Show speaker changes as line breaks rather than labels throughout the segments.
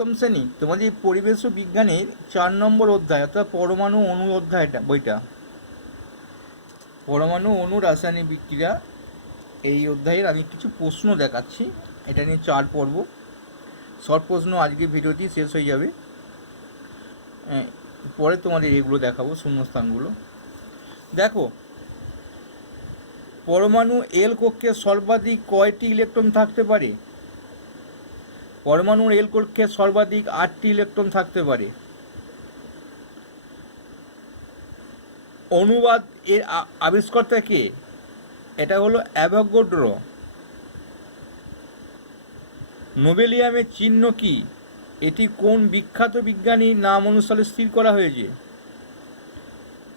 সপ্তম শ্রেণি, তোমাদের এই পরিবেশ বিজ্ঞানের চার নম্বর অধ্যায়, অর্থাৎ পরমাণু অণু অধ্যায়টা, বইটা। পরমাণু অণু রাসায়নিক বিক্রিয়া, এই অধ্যায়ের আমি কিছু প্রশ্ন দেখাচ্ছি। এটা নিয়ে চার পর্ব। শর্ট প্রশ্ন আজকে ভিডিওটি শেষ হয়ে যাবে। পরে তোমাদের এগুলো দেখাবো, শূন্যস্থানগুলো। দেখো, পরমাণু এল কক্ষে সর্বাধিক কয়টি ইলেকট্রন থাকতে পারে? পরমাণুর এল কক্ষে সর্বাধিক আটটি ইলেকট্রন থাকতে পারে। অনুবাদ এর আবিষ্কর্তা কে? এটা হলো অ্যাভোগাড্র নোবেলিয়ামের চিহ্ন কি? এটি কোন বিখ্যাত বিজ্ঞানীর নাম অনুসারে স্থির করা হয়েছে?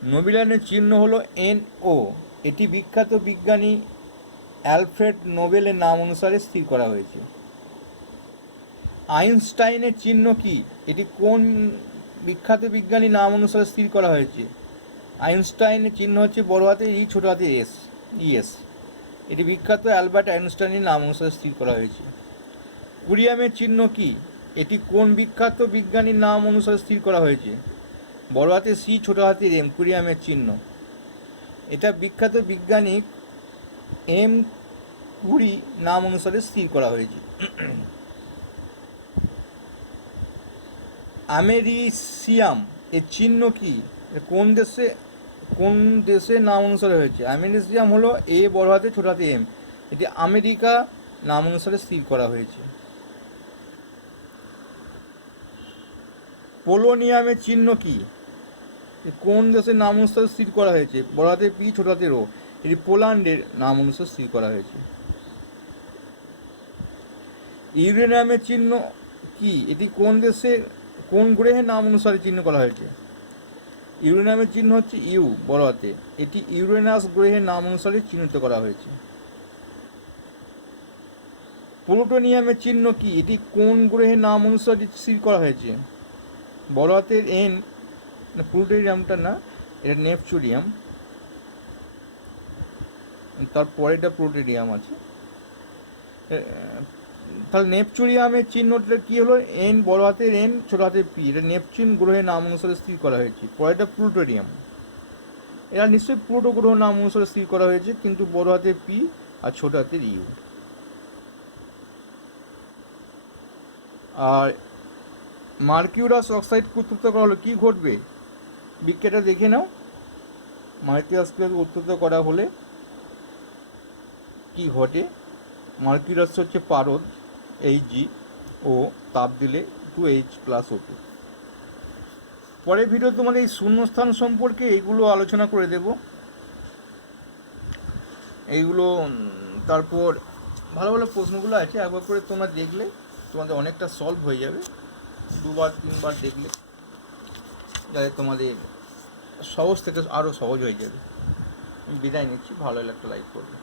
নোবেলিয়ামের চিহ্ন হলো এন ও। এটি বিখ্যাত বিজ্ঞানী অ্যালফ্রেড নোবেলের নাম অনুসারে স্থির করা হয়েছে। আইনস্টাইনের চিহ্ন কি? এটি কোন বিখ্যাত বিজ্ঞানী নাম অনুসারে স্থির করা হয়েছে? আইনস্টাইনের চিহ্ন হচ্ছে বড় হাতে ই, ছোট হাতে এস, ইএস। এটি বিখ্যাত অ্যালবার্ট আইনস্টাইনের নাম অনুসারে স্থির করা হয়েছে। কুরিয়ামের চিহ্ন কি? এটি কোন বিখ্যাত বিজ্ঞানীর নাম অনুসারে স্থির করা হয়েছে? বড় হাতে সি, ছোট হাতে এম কুরিয়ামের চিহ্ন। এটা বিখ্যাত বিজ্ঞানী এম কুরি নাম অনুসারে স্থির করা হয়েছে। আমেরিসিয়াম এর চিহ্ন কি? কোন দেশে, কোন দেশের নাম অনুসারে হয়েছে? আমেরিসিয়াম হলো এ বড় হাতে, ছোট হাতে এম এটি আমেরিকা নাম অনুসারে স্থির করা হয়েছে। পোলোনিয়ামের চিহ্ন কি? কোন দেশের নাম অনুসারে স্থির করা হয়েছে? বড় পি ছোট রো। এটি পোল্যান্ডের নাম অনুসারে স্থির করা হয়েছে। ইউরেনিয়ামের চিহ্ন কি? এটি কোন দেশে কোন গ্রহের নাম অনুসারে চিহ্ন করা হয়েছে? ইউরেনিয়ামের চিহ্ন হচ্ছে ইউ, বড় হাতে। এটি ইউরেনাস গ্রহের নাম অনুসারে চিহ্নিত করা হয়েছে। প্লুটোনিয়ামের চিহ্ন কি? এটি কোন গ্রহের নাম অনুসারে স্থির করা হয়েছে? বড় হাতের এন প্লুটোনিয়ামটা না, এটা নেপচুরিয়াম। তারপরে এটা প্লুটোনিয়াম আছে তাহলে নেপচুরিয়ামের চিহ্নটা কি হলো? এন বড় হাতের এন, ছোট হাতের পি। এটা নেপচুন গ্রহের নাম অনুসারে স্থির করা হয়েছে। পরেরটা প্লুটোরিয়াম। এরা নিশ্চয়ই প্লুটো গ্রহ নাম অনুসারে স্থির করা হয়েছে, কিন্তু বড় হাতের পি আর ছোট হাতের ইউ। আর মার্কিউরাস অক্সাইড উত্তপ্ত করা হলো। কি ঘটবে? বিক্রিয়াটা দেখে নাও। মার্কিউরাসকে উত্তপ্ত করা হলে কি ঘটে? মার্কিউরাস হচ্ছে পারদ। জি ও তাপ দিলে two H plus O two পরের ভিডিও তোমার এই শূন্যস্থান সম্পর্কে এইগুলো আলোচনা করে দেব। এইগুলো তারপর ভালো ভালো প্রশ্নগুলো আছে, একবার করে তোমরা দেখলে তোমাদের অনেকটা সলভ হয়ে যাবে। দুবার, তিনবার দেখলে যাতে তোমাদের সহজ থেকে আরও সহজ হয়ে যাবে। বিদায় নিচ্ছি, ভালো একটা লাইক করবে।